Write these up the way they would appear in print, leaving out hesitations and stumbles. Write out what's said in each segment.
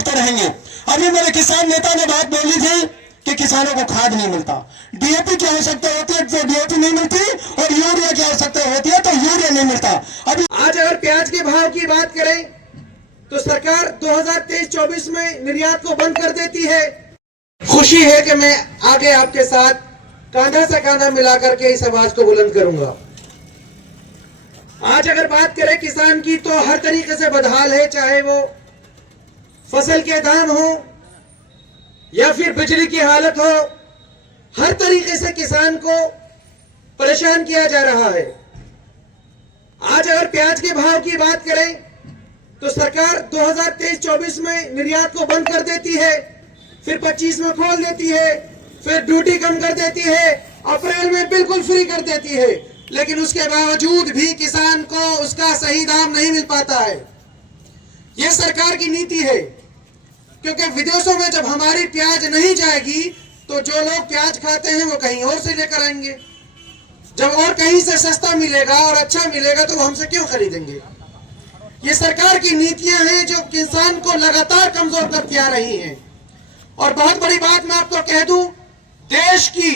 लूटते रहेंगे। अभी मेरे किसान नेता ने बात बोली थी कि किसानों को खाद नहीं मिलता, डीएपी की आवश्यकता होती है तो डीएपी नहीं मिलती, और यूरिया की आवश्यकता होती है तो यूरिया नहीं मिलता। अभी आज अगर प्याज के भाव की बात करें तो सरकार 2023-24 में निर्यात को बंद कर देती है। खुशी है कि मैं आगे आपके साथ कांधा से कांधा मिलाकर के इस आवाज को बुलंद करूंगा। आज अगर बात करें किसान की तो हर तरीके से बदहाल है, चाहे वो फसल के दाम हो या फिर बिजली की हालत हो, हर तरीके से किसान को परेशान किया जा रहा है। आज अगर प्याज के भाव की बात करें तो सरकार 2023-24 में निर्यात को बंद कर देती है, फिर 25 में खोल देती है, फिर ड्यूटी कम कर देती है, अप्रैल में बिल्कुल फ्री कर देती है, लेकिन उसके बावजूद भी किसान को उसका सही दाम नहीं मिल पाता है। यह सरकार की नीति है, क्योंकि विदेशों में जब हमारी प्याज नहीं जाएगी तो जो लोग प्याज खाते हैं वो कहीं और से लेकर आएंगे। जब और कहीं से सस्ता मिलेगा और अच्छा मिलेगा तो वो हमसे क्यों खरीदेंगे। ये सरकार की नीतियां हैं जो किसान को लगातार कमजोर करती आ रही हैं। और बहुत बड़ी बात मैं आपको कह दूं, देश की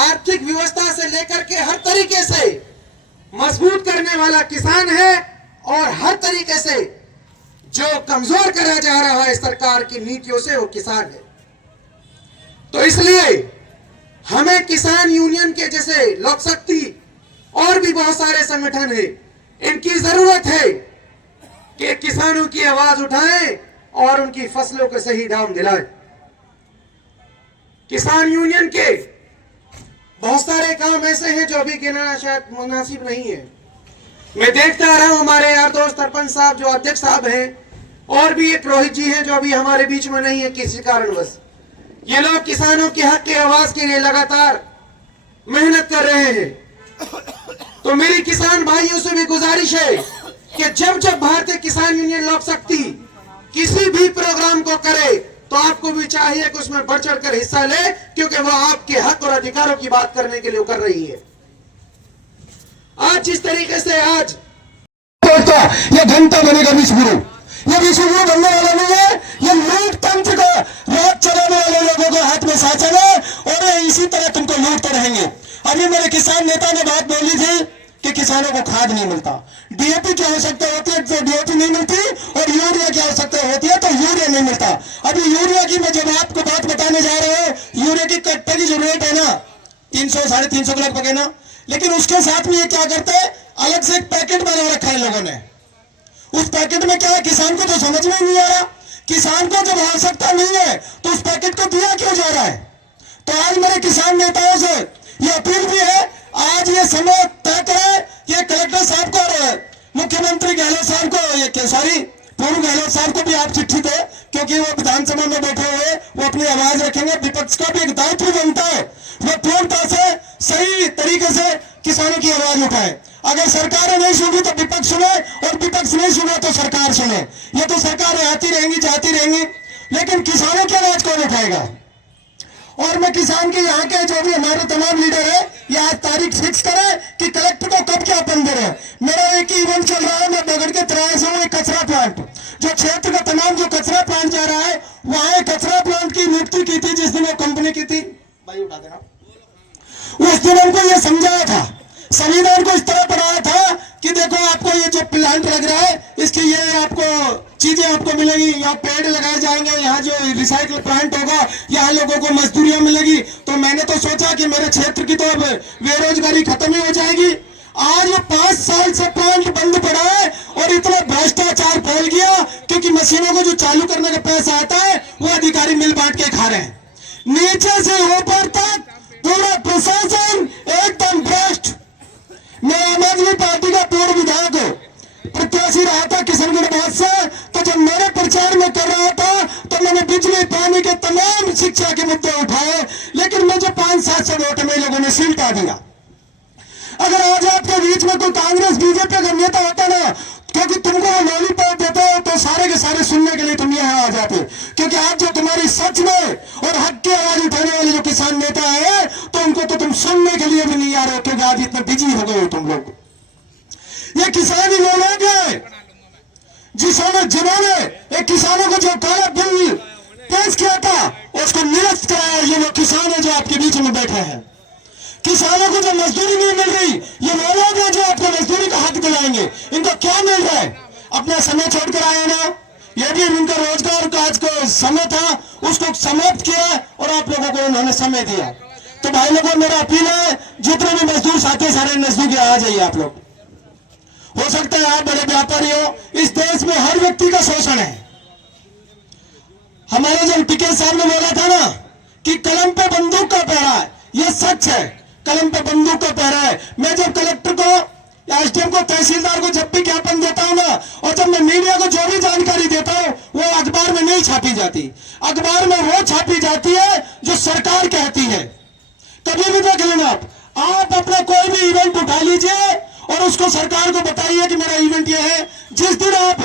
आर्थिक व्यवस्था से लेकर के हर तरीके से मजबूत करने वाला किसान है, और हर तरीके से जो कमजोर करा जा रहा है सरकार की नीतियों से वो किसान है। तो इसलिए हमें किसान यूनियन के जैसे लोक शक्ति और भी बहुत सारे संगठन है, इनकी जरूरत है कि किसानों की आवाज उठाएं और उनकी फसलों को सही दाम दिलाएं। किसान यूनियन के बहुत सारे काम ऐसे हैं जो अभी गिनाना शायद मुनासिब नहीं है। मैं देखता आ रहा हूं हमारे यार दोस्त सरपंच साहब जो अध्यक्ष साहब हैं, और भी एक रोहित जी हैं जो अभी हमारे बीच में नहीं है किसी कारणवश। ये लोग किसानों के हक की आवाज के लिए लगातार मेहनत कर रहे हैं। तो मेरी किसान भाइयों से भी गुजारिश है कि जब जब भारतीय किसान यूनियन लोक शक्ति किसी भी प्रोग्राम को करे तो आपको भी चाहिए कि उसमें बढ़ चढ़ कर हिस्सा ले, क्योंकि वो आपके हक और अधिकारों की बात करने के लिए कर रही है। आज जिस तरीके से आज ये घंटा बनेगा विश्वगुरु, ये विश्वगुरु बनने वाला नहीं है, ये लूट तंत्र को राज चलाने वाले लोगों को हाथ में शासन है, और ये इसी तरह तुमको लूटते रहेंगे। अभी मेरे किसान नेता ने बात बोली थी कि किसानों को खाद नहीं मिलता, डीएपी की आवश्यकता होती है तो डीएपी नहीं मिलती, और यूरिया की आवश्यकता होती है तो यूरिया नहीं मिलता। अभी यूरिया की मैं जब आपको बात बताने जा रहा हूं, यूरिया की कट्टे की जो रेट है ना 300-350 के लगभग है ना, लेकिन उसके साथ में ये क्या करते हैं, अलग से एक पैकेट बना रखा है लोगों ने। उस पैकेट में क्या है, किसान को तो समझ में नहीं आ रहा, किसान को जब आवश्यकता नहीं है तो उस पैकेट को दिया क्यों जा रहा है। तो आज मेरे किसान नेताओं से ये अपील भी है, आज ये समय तय करें, ये कलेक्टर साहब को और मुख्यमंत्री गहलोत साहब को, ये सॉरी पूर्व गहलोत साहब को भी आप चिट्ठी दे, क्योंकि वो विधानसभा में बैठे हुए वो अपनी आवाज रखेंगे। विपक्ष का भी एक दायित्व बनता है, वो पूर्णता से सही तरीके से किसानों की आवाज उठाए। अगर सरकारें नहीं सुनी तो विपक्ष सुने, और विपक्ष नहीं सुने तो सरकार सुने। ये तो सरकारें आती रहेंगी जाती रहेंगी, लेकिन किसानों की आवाज कौन उठाएगा। और मैं किसान के यहाँ के जो भी हमारे तमाम लीडर है, ये आज तारीख फिक्स करें कि कलेक्टर को कब ज्ञापन दे रहे हैं। मेरा एक ही इवेंट चल रहा है, मैं बगड़ के त्रास हूँ, एक कचरा प्लांट जो क्षेत्र का तमाम जो कचरा प्लांट जा रहा है, वहां कचरा प्लांट की नियुक्ति की थी जिस दिन वो कंपनी की थी, भाई उठा देना, उस दिन उनको ये समझाया था, संविधान को इस तरह पढ़ाया था कि देखो आपको ये जो प्लांट लग रहा है इसकी ये आपको चीजें आपको मिलेंगी, यहाँ पेड़ लगाए जाएंगे, यहाँ जो रिसाइकल प्लांट होगा यहाँ लोगों को मजदूरियां मिलेगी। तो मैंने तो सोचा कि मेरे क्षेत्र की तो अब बेरोजगारी खत्म ही हो जाएगी। आज ये 5 साल से प्लांट बंद पड़ा है, और इतना भ्रष्टाचार फैल गया क्योंकि मशीनों को जो चालू करने का पैसा आता है वो अधिकारी मिल बांट के खा रहे हैं। नीचे से ऊपर तक पूरा प्रशासन एकदम भ्रष्ट। मैं आम आदमी पार्टी का पूर्व विधायक प्रत्याशी रहा था किशनगढ़ बात से, तो जब मेरे प्रचार में कर रहा था तो मैंने बिजली पानी के तमाम शिक्षा के मुद्दे उठाए, लेकिन मुझे 5-700 वोट में लोगों ने सिलटा दिया। अगर आज आपके बीच में कोई कांग्रेस बीजेपी का नेता होता ना, क्योंकि तुमको वो लॉलीपॉप देते हो तो सारे के सारे सुनने के लिए तुम यहाँ आ जाते, क्योंकि आज जो तुम्हारी सच में और हक की आवाज उठाने वाले जो किसान नेता है तो उनको तो तुम सुनने के लिए भी नहीं आ रहे हो, क्योंकि आज इतने बिजी हो गए हो तुम लोग। ये किसान ही वो लोग हैं जिन्होंने एक किसानों को जो काला और ये वो किसान है जो आपके बीच में बैठे हैं। किसानों को जो मजदूरी नहीं मिल रही, ये वो लोग हैं जो आपको मजदूरी का हक दिलाएंगे। इनको क्या मिल रहा है? अपना समय छोड़कर आए ना, ये भी उनका रोजगार का आज को समय था, उसको समाप्त किया और आप लोगों को उन्होंने समय दिया। तो भाई लोगों, मेरा अपील है, जितने भी मजदूर साथी सारे नजदीक आ जाइए आप लोग। हो सकता है आप बड़े व्यापारी हो, इस देश में हर व्यक्ति का शोषण है। हमारे जब टिकैत साहब ने बोला था ना कि कलम पे बंदूक का पहरा है, ये सच है, कलम पे बंदूक का पहरा है। मैं जब कलेक्टर को, एसडीएम को, तहसीलदार को जब भी ज्ञापन देता हूं ना, और जब मैं मीडिया को जो भी जानकारी देता हूं, वो अखबार में नहीं छापी जाती। अखबार में वो छापी जाती है जो सरकार कहती है। कभी भी देख लेना आप अपना कोई भी इवेंट उठा लीजिए और उसको सरकार को बताइए कि मेरा इवेंट ये है। जिस दिन आप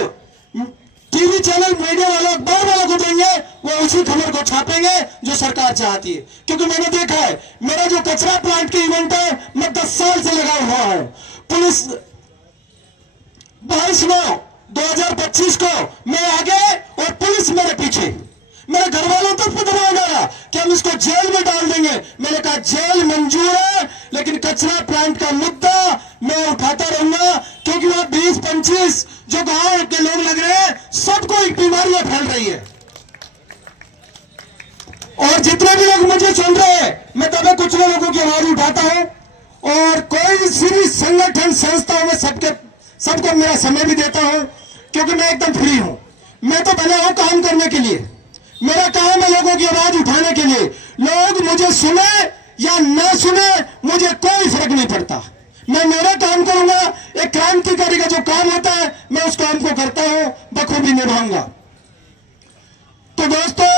टीवी चैनल, मीडिया वालों, अखबार वालों को देंगे, वो उसी खबर को छापेंगे जो सरकार चाहती है। क्योंकि मैंने देखा है, मेरा जो कचरा प्लांट की इवेंट है, मैं 10 साल से लगा हुआ हूं। पुलिस 22/9/2025 को मैं आगे और पुलिस मेरे पीछे, मेरे घर वालों तक पे दबाव डाला कि हम इसको जेल में डाल देंगे। मैंने कहा जेल मंजूर है, लेकिन कचरा प्लांट का मुद्दा मैं उठाता रहूंगा, क्योंकि वहां 20-25 जो गांव के लोग लग रहे हैं, सबको एक बीमारियां फैल रही है। और जितने भी लोग मुझे सुन रहे हैं, मैं तभी कुछ लोगों की आवाज उठाता हूं और कोई सी भी संगठन संस्थाओं में सबको मेरा समय भी देता हूं, क्योंकि मैं एकदम फ्री हूं। मैं तो बना हूं काम करने के लिए। मेरा काम है लोगों की आवाज उठाने के लिए। लोग मुझे सुने या ना सुने, मुझे कोई फर्क नहीं पड़ता। मैं मेरा काम करूंगा। एक क्रांतिकारी का जो काम होता है, मैं उस काम को करता हूं, बखूबी निभाऊंगा। तो दोस्तों,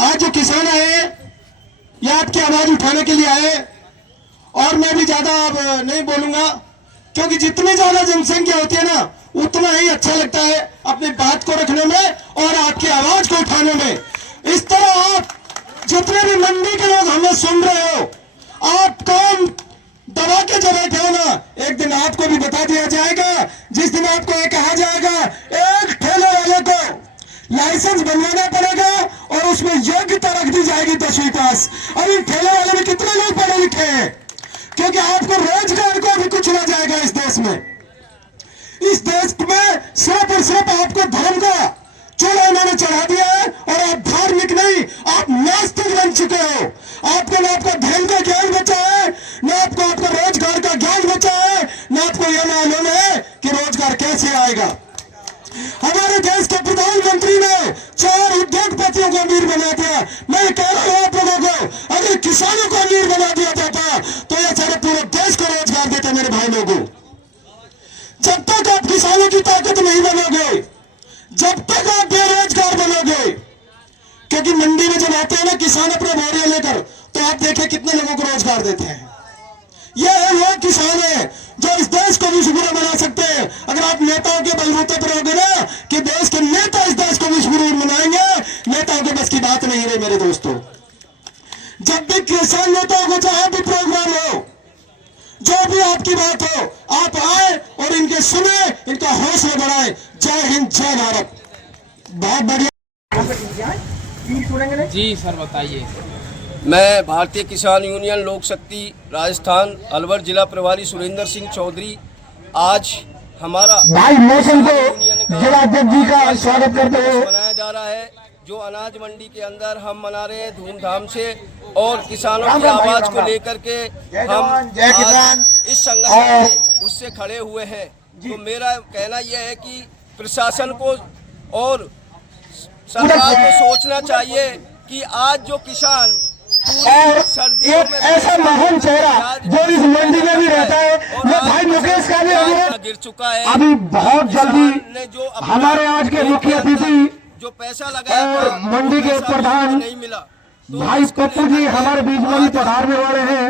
आज जो किसान आए, ये आपकी आवाज उठाने के लिए आए। और मैं भी ज्यादा अब नहीं बोलूंगा, क्योंकि जितनी ज्यादा जनसंख्या होती है ना, उतना ही अच्छा लगता है अपनी बात को रखने में और आपकी आवाज को उठाने में। इस तरह आप जितने भी मंडी के लोग हमें सुन रहे हो, आप काम दबा के जब बैठे हो ना, एक दिन आपको भी बता दिया जाएगा। जिस दिन आपको ये कहा जाएगा, एक ठेले वाले को लाइसेंस बनवाना पड़ेगा और उसमें योग्यता रख दी जाएगी 10वीं पास। अभी ठेले वाले में कितने लोग पढ़े लिखे हैं? क्योंकि आपको रोजगार को भी कुचला जाएगा इस देश में। इस देश में सिर्फ और सिर्फ आपको धर्म का चूल्हा इन्होंने चढ़ा दिया है, और आप धार्मिक नहीं, आप नास्तिक बन चुके हो। आपको ना आपका धर्म का ज्ञान बचा है, ना आपको आपका रोजगार का ज्ञान बचा है, ना आपको यह मालूम है कि रोजगार कैसे आएगा। हमारे देश के प्रधानमंत्री ने 4 उद्योगपतियों को अमीर बना दिया। मैं कह रहा हूं आप लोगों को, अगर किसानों को अमीर बना दिया जाता तो यह सारे पूरे देश को रोजगार देते। मेरे भाई लोगों, जब तक आप किसानों की ताकत नहीं बनोगे, जब तक आप बेरोजगार बनोगे, क्योंकि मंडी में जब आते हैं ना किसान अपने बोरियां लेकर, तो आप देखें कितने लोगों को रोजगार देते हैं। ये है वो किसान है जो इस देश को विश्वगुरु बना सकते हैं। अगर आप नेताओं के बलबूते पर होगे ना कि देश के नेता इस देश को विश्वगुरु बनाएंगे, नेताओं के बस की बात नहीं रही मेरे दोस्तों। जब भी किसान नेताओं को चाहे भी प्रोग्राम हो, जो भी आपकी बात हो, आप आए और इनके सुने, इनका हौसला बढ़ाए। जय हिंद, जय भारत। बहुत बढ़िया जी सर, बताइए। मैं भारतीय किसान यूनियन लोक शक्ति राजस्थान अलवर जिला प्रभारी सुरेंद्र सिंह चौधरी। आज हमारा भाई मौसम को जिलाध्यक्ष जी का स्वागत करते हुए मनाया जा रहा है, जो अनाज मंडी के अंदर हम मना रहे हैं धूमधाम से, और किसानों की आवाज को लेकर के हम आज इस संगठन से उससे खड़े हुए हैं। तो मेरा कहना यह है कि प्रशासन को और सरकार को सोचना चाहिए कि आज जो किसान और एक ऐसा महान चेहरा जो इस मंडी में भी रहता है, मैं भाई मुकेश का भी अनुरोध गिर चुका है। अभी बहुत जल्दी जो हमारे आज के मुख्य अतिथि जो पैसा लगाया मंडी के प्रधान नहीं मिला, तो भाई पप्पू जी हमारे बीच में भी पधारने वाले हैं।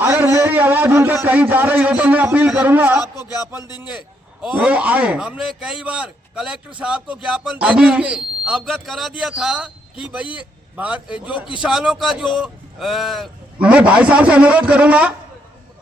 अगर मेरी आवाज उनके कहीं जा रही हो तो मैं अपील करूंगा आपको ज्ञापन देंगे। और वो आए। हमने कई बार कलेक्टर साहब को ज्ञापन दे करके अवगत करा दिया था कि भाई जो किसानों का जो मैं भाई साहब से अनुरोध करूंगा,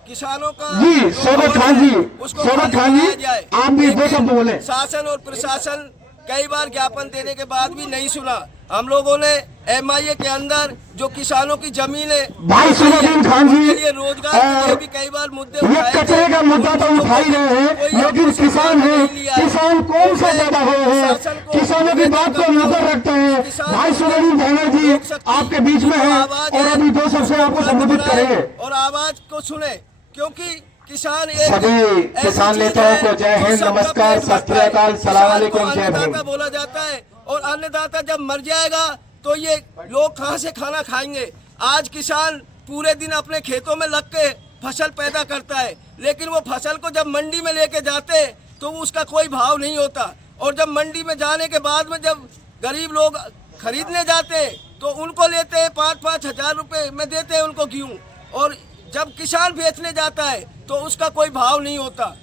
किसानों का जी सोनत खान जी, उसको सोनत खान जी आप भी दो शब्द बोले। शासन और प्रशासन कई बार ज्ञापन देने के बाद भी नहीं सुना। हम लोगों ने MIA के अंदर जो किसानों की जमीनें भाई सुरजीत खान जी, उनके लिए रोजगार के लिए भी कई बार मुद्दे ये उठाए थे। कचरे का मुद्दा तो उठा ही रहे हैं, लेकिन किसान है, किसान कौन सा पैदा हुए हैं, किसानों की बात को नजर रखते हैं। भाई सुरजीत बनर्जी आपके बीच में है और अभी 2 शब्द से आपको संबोधित करेंगे। और आवाज को सुने, क्योंकि किसान सभी किसान नेताओं को जय हिंद, नमस्कार, सत श्री अकाल, सलाम वालेकुम, जय भीम। बोला जाता है और अन्नदाता जब मर जाएगा तो ये लोग कहाँ से खाना खाएंगे। आज किसान पूरे दिन अपने खेतों में लग के फसल पैदा करता है, लेकिन वो फसल को जब मंडी में लेके जाते तो उसका कोई भाव नहीं होता। और जब मंडी में जाने के बाद में जब गरीब लोग खरीदने जाते तो उनको लेते हैं 5-5 हजार रुपये में देते हैं उनको गेहूँ, और जब किसान बेचने जाता है तो उसका कोई भाव नहीं होता।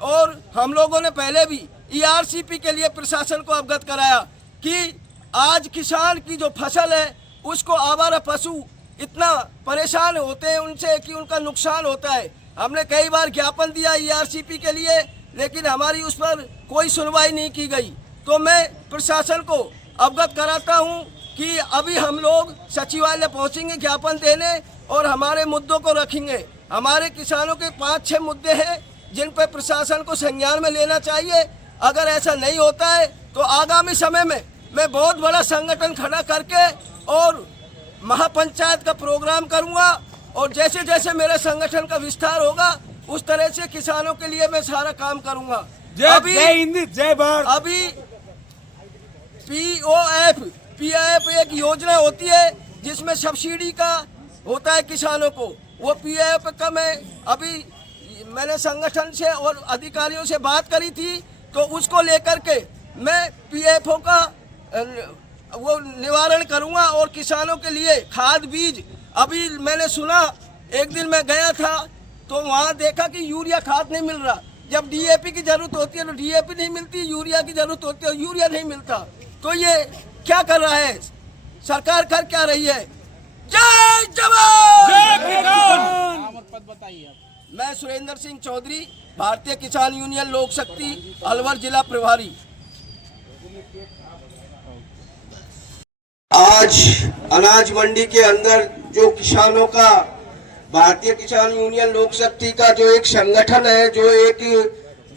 और हम लोगों ने पहले भी ERCP के लिए प्रशासन को अवगत कराया कि आज किसान की जो फसल है उसको आवारा पशु इतना परेशान होते हैं उनसे कि उनका नुकसान होता है। हमने कई बार ज्ञापन दिया ERCP के लिए, लेकिन हमारी उस पर कोई सुनवाई नहीं की गई। तो मैं प्रशासन को अवगत कराता हूं कि अभी हम लोग सचिवालय पहुंचेंगे ज्ञापन देने और हमारे मुद्दों को रखेंगे। हमारे किसानों के 5-6 मुद्दे हैं जिन पर प्रशासन को संज्ञान में लेना चाहिए। अगर ऐसा नहीं होता है तो आगामी समय में मैं बहुत बड़ा संगठन खड़ा करके और महापंचायत का प्रोग्राम करूंगा, और जैसे जैसे मेरे संगठन का विस्तार होगा उस तरह से किसानों के लिए मैं सारा काम करूंगा। जय हिंद, जय भारत। अभी POF एक योजना होती है जिसमें सब्सिडी का होता है किसानों को। वो POF का मैंने संगठन से और अधिकारियों से बात करी थी, तो उसको लेकर के मैं PFO का वो निवारण करूंगा। और किसानों के लिए खाद बीज, अभी मैंने सुना, एक दिन मैं गया था तो वहाँ देखा कि यूरिया खाद नहीं मिल रहा। जब DAP की जरूरत होती है तो DAP नहीं मिलती, यूरिया की जरूरत होती है यूरिया नहीं मिलता। तो ये क्या कर रहा है सरकार, कर क्या रही है? जय जवान, जय किसान। पद बताइए आप। मैं सुरेंद्र सिंह चौधरी, भारतीय किसान यूनियन लोक शक्ति अलवर जिला प्रभारी। आज अनाज मंडी के अंदर जो किसानों का भारतीय किसान यूनियन लोक शक्ति का जो एक संगठन है, जो एक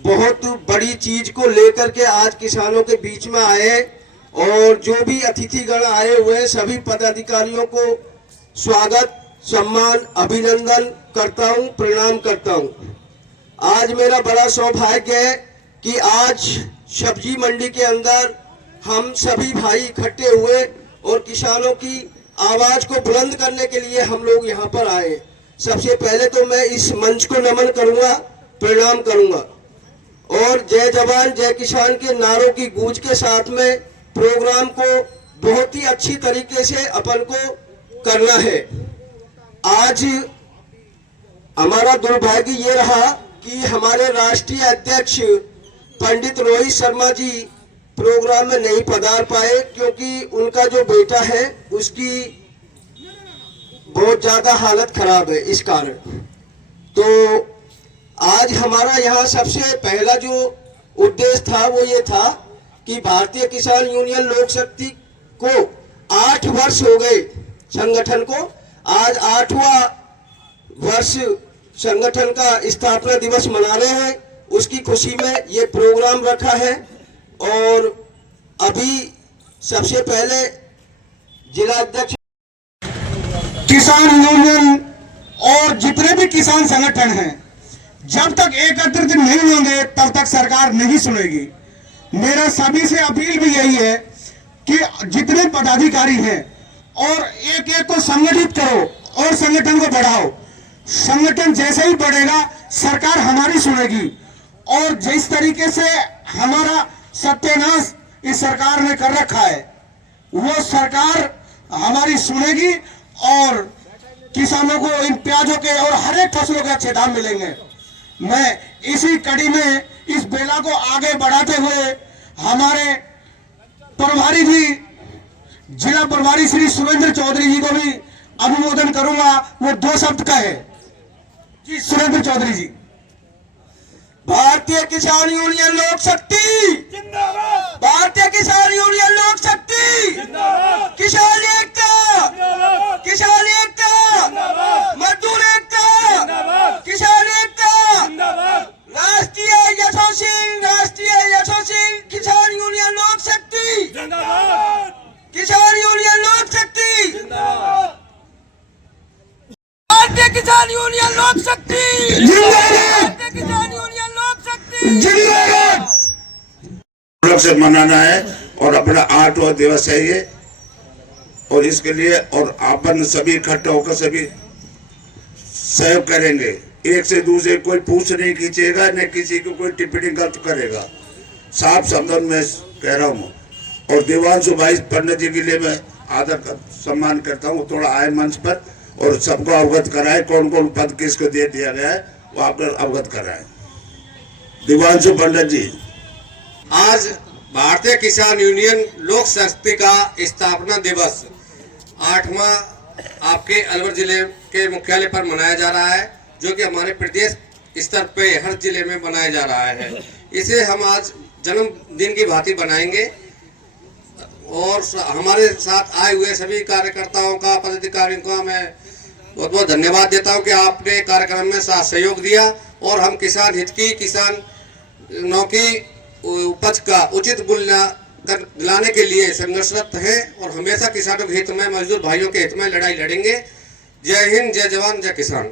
बहुत बड़ी चीज को लेकर के आज किसानों के बीच में आए, और जो भी अतिथिगण आए हुए हैं सभी पदाधिकारियों को स्वागत, सम्मान, अभिनंदन करता हूं, प्रणाम करता हूं। आज मेरा बड़ा सौभाग्य है कि आज सब्जी मंडी के अंदर हम सभी भाई इकट्ठे हुए और किसानों की आवाज को बुलंद करने के लिए हम लोग यहाँ पर आए। सबसे पहले तो मैं इस मंच को नमन करूंगा, प्रणाम करूंगा, और जय जवान जय किसान के नारों की गूंज के साथ में प्रोग्राम को बहुत ही अच्छी तरीके से अपन को करना है। आज हमारा दुर्भाग्य ये रहा कि हमारे राष्ट्रीय अध्यक्ष पंडित रोहित शर्मा जी प्रोग्राम में नहीं पधार पाए, क्योंकि उनका जो बेटा है उसकी बहुत ज्यादा हालत खराब है इस कारण। तो आज हमारा यहाँ सबसे पहला जो उद्देश्य था वो ये था कि भारतीय किसान यूनियन लोक शक्ति को 8 वर्ष हो गए संगठन को। आज 8वां वर्ष संगठन का स्थापना दिवस मना रहे हैं, उसकी खुशी में ये प्रोग्राम रखा है। और अभी सबसे पहले जिला अध्यक्ष किसान यूनियन और जितने भी किसान संगठन हैं, जब तक एकत्रित नहीं होंगे तब तक सरकार नहीं सुनेगी। मेरा सभी से अपील भी यही है कि जितने पदाधिकारी हैं और एक एक को संगठित करो और संगठन को बढ़ाओ। संगठन जैसे ही बढ़ेगा सरकार हमारी सुनेगी, और जिस तरीके से हमारा सत्यानाश इस सरकार ने कर रखा है वो सरकार हमारी सुनेगी, और किसानों को इन प्याजों के और हर एक फसलों के अच्छे दाम मिलेंगे। मैं इसी कड़ी में इस बेला को आगे बढ़ाते हुए हमारे प्रभारी जी, जिला प्रभारी श्री सुरेंद्र चौधरी जी को भी अनुमोदन करूंगा। वो 2 शब्द कहे। जी सुरेंद्र चौधरी जी। भारतीय किसान यूनियन लोक शक्ति जिंदाबाद, भारतीय किसान यूनियन लोक शक्ति जिंदाबाद, शक्ति, भारतीय किसान यूनियन लोक शक्ति, भारतीय किसान यूनियन लोक शक्ति लोग से मनाना है और अपना 8वां दिवस है ये, और इसके लिए और अपन सभी इकट्ठा होकर सभी सहयोग करेंगे। एक से दूसरे कोई पूछ नहीं खींचेगा, न किसी को कोई टिप्पणी गलत करेगा, साफ शब्दों में कह रहा हूँ। और देवांशु भाई पंडित जी के लिए मैं आदर सम्मान करता हूँ, थोड़ा आए मंच पर और सबको अवगत कराए कौन कौन पद किसको दे दिया गया है, वो आप अवगत कराए। देवांशु पंडित जी। आज भारतीय किसान यूनियन लोक शक्ति का स्थापना दिवस 8वां आपके अलवर जिले के मुख्यालय पर मनाया जा रहा है, जो कि हमारे प्रदेश स्तर पे हर जिले में मनाया जा रहा है। इसे हम आज जन्मदिन की भांति बनाएंगे और हमारे साथ आए हुए सभी कार्यकर्ताओं का, पदाधिकारियों का मैं बहुत बहुत धन्यवाद देता हूं कि आपने कार्यक्रम में साथ सहयोग दिया और हम किसान हित की, किसानों की उपज का उचित मूल्य दिलाने के लिए संघर्षरत हैं और हमेशा किसानों के हित में, मजदूर भाइयों के हित में लड़ाई लड़ेंगे। जय हिंद, जय जवान, जय किसान।